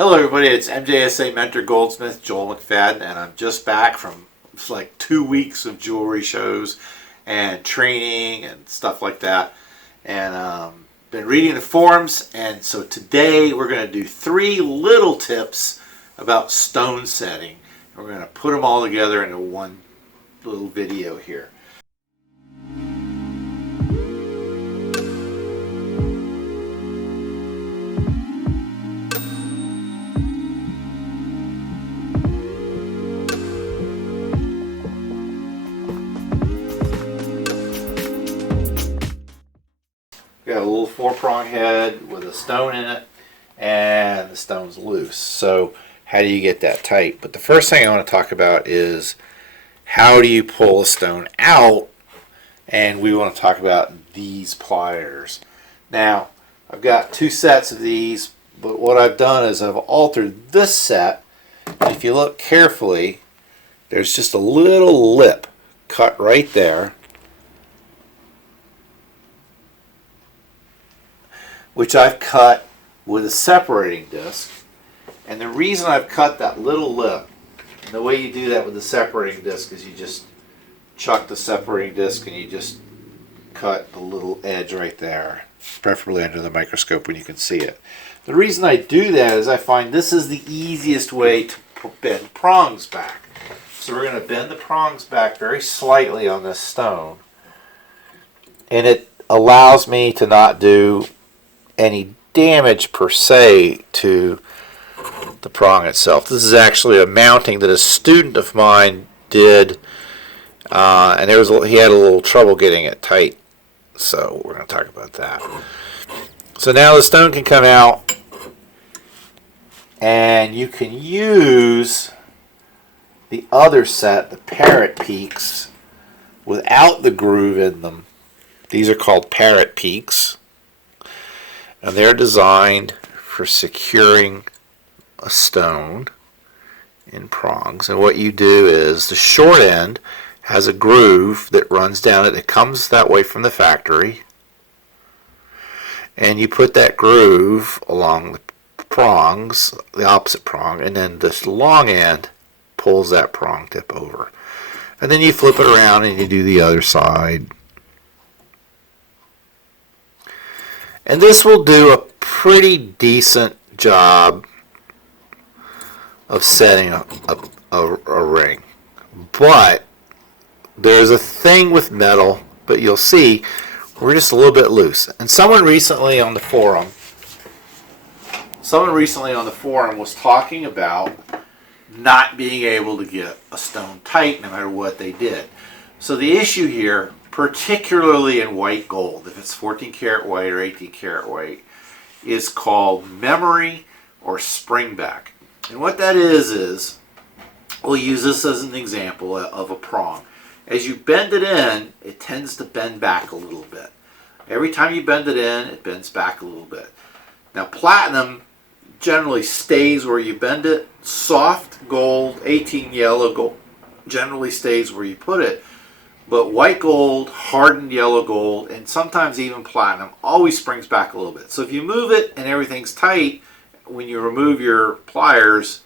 Hello everybody, it's MJSA Mentor Goldsmith Joel McFadden, and I'm just back from like 2 weeks of jewelry shows and training and stuff like that, and been reading the forums. And so today we're going to do 3 little tips about stone setting. We're going to put them all together into one little video here. Got a little 4-prong head with a stone in it, and the stone's loose. So how do you get that tight? But the first thing I want to talk about is how do you pull a stone out, and we want to talk about these pliers. Now I've got 2 sets of these, but what I've done is I've altered this set, and if you look carefully, there's just a little lip cut right there, which I've cut with a separating disc. And the reason I've cut that little lip, and the way you do that with the separating disc is you just chuck the separating disc and you just cut the little edge right there, preferably under the microscope when you can see it. The reason I do that is I find this is the easiest way to bend prongs back. So we're going to bend the prongs back very slightly on this stone, and it allows me to not do any damage per se to the prong itself. This is actually a mounting that a student of mine did, and he had a little trouble getting it tight, so we're going to talk about that. So now the stone can come out, and you can use the other set, the parrot peaks, without the groove in them. These are called parrot peaks, and they're designed for securing a stone in prongs. And what you do is the short end has a groove that runs down it. It comes that way from the factory, and you put that groove along the prongs, the opposite prong, and then this long end pulls that prong tip over. And then you flip it around and you do the other side. And this will do a pretty decent job of setting a ring. But there's a thing with metal, but you'll see we're just a little bit loose. And someone recently on the forum was talking about not being able to get a stone tight no matter what they did. So the issue here, particularly in white gold, if it's 14 karat white or 18 karat white, is called memory or springback. And what that is we'll use this as an example of a prong. As you bend it in, it tends to bend back a little bit. Every time you bend it in, it bends back a little bit. Now platinum generally stays where you bend it. Soft gold, 18 yellow gold, generally stays where you put it. But white gold, hardened yellow gold, and sometimes even platinum always springs back a little bit. So if you move it and everything's tight, when you remove your pliers,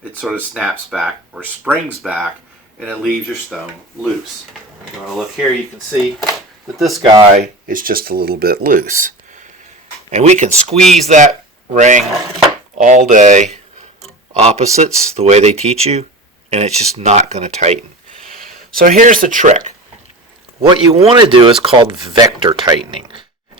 it sort of snaps back or springs back, and it leaves your stone loose. If you want to look here, you can see that this guy is just a little bit loose. And we can squeeze that ring all day, opposites, the way they teach you, and it's just not going to tighten. So here's the trick. What you want to do is called vector tightening.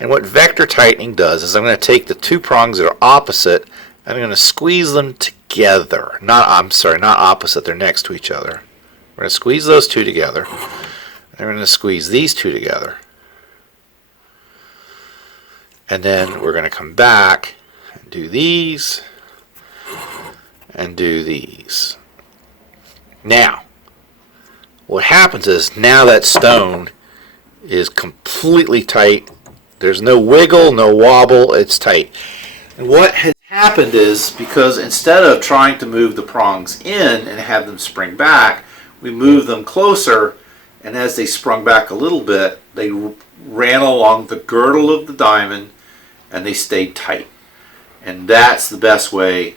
And what vector tightening does is I'm going to take the 2 prongs that are opposite and I'm going to squeeze them together. Not opposite, they're next to each other. We're going to squeeze those 2 together. And we're going to squeeze these 2 together. And then we're going to come back and do these and do these. Now, what happens is now that stone is completely tight. There's no wiggle, no wobble, it's tight. And what has happened is, because instead of trying to move the prongs in and have them spring back, we move them closer, and as they sprung back a little bit, they ran along the girdle of the diamond and they stayed tight. And that's the best way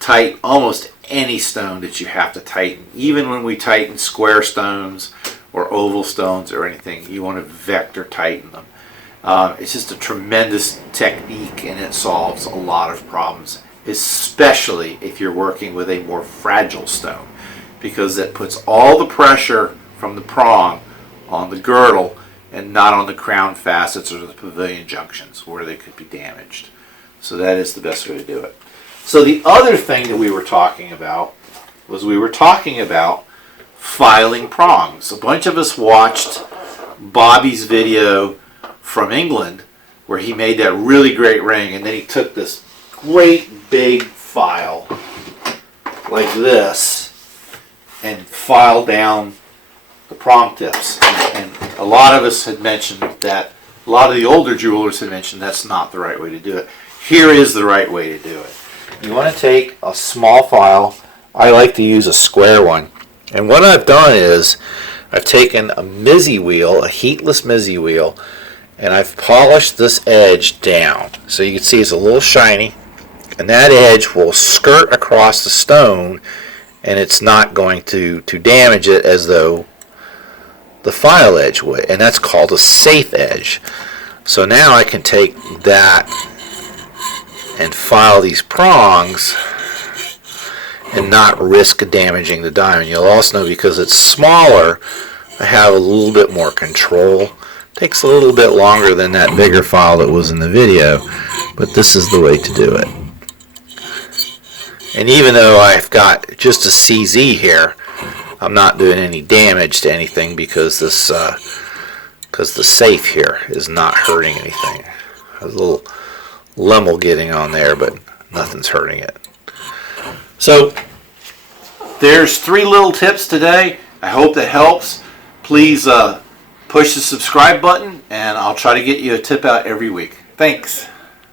tighten almost any stone that you have to tighten. Even when we tighten square stones or oval stones or anything, you want to vector tighten them. It's just a tremendous technique, and it solves a lot of problems, especially if you're working with a more fragile stone, because it puts all the pressure from the prong on the girdle and not on the crown facets or the pavilion junctions where they could be damaged. So that is the best way to do it. So the other thing that we were talking about was filing prongs. A bunch of us watched Bobby's video from England where he made that really great ring, and then he took this great big file like this and filed down the prong tips. And a lot of us had mentioned that, a lot of the older jewelers had mentioned that's not the right way to do it. Here is the right way to do it. You want to take a small file. I like to use a square one. And what I've done is I've taken a Mizzy wheel, a heatless Mizzy wheel, and I've polished this edge down. So you can see it's a little shiny, and that edge will skirt across the stone, and it's not going to damage it as though the file edge would. And that's called a safe edge. So now I can take that and file these prongs and not risk damaging the diamond. You'll also know, because it's smaller, I have a little bit more control. Takes a little bit longer than that bigger file that was in the video, but this is the way to do it. And even though I've got just a CZ here, I'm not doing any damage to anything because this because the safe here is not hurting anything. There's a little Lemel getting on there, but nothing's hurting it. So there's 3 little tips today. I hope that helps. Please push the subscribe button, and I'll try to get you a tip out every week. Thanks.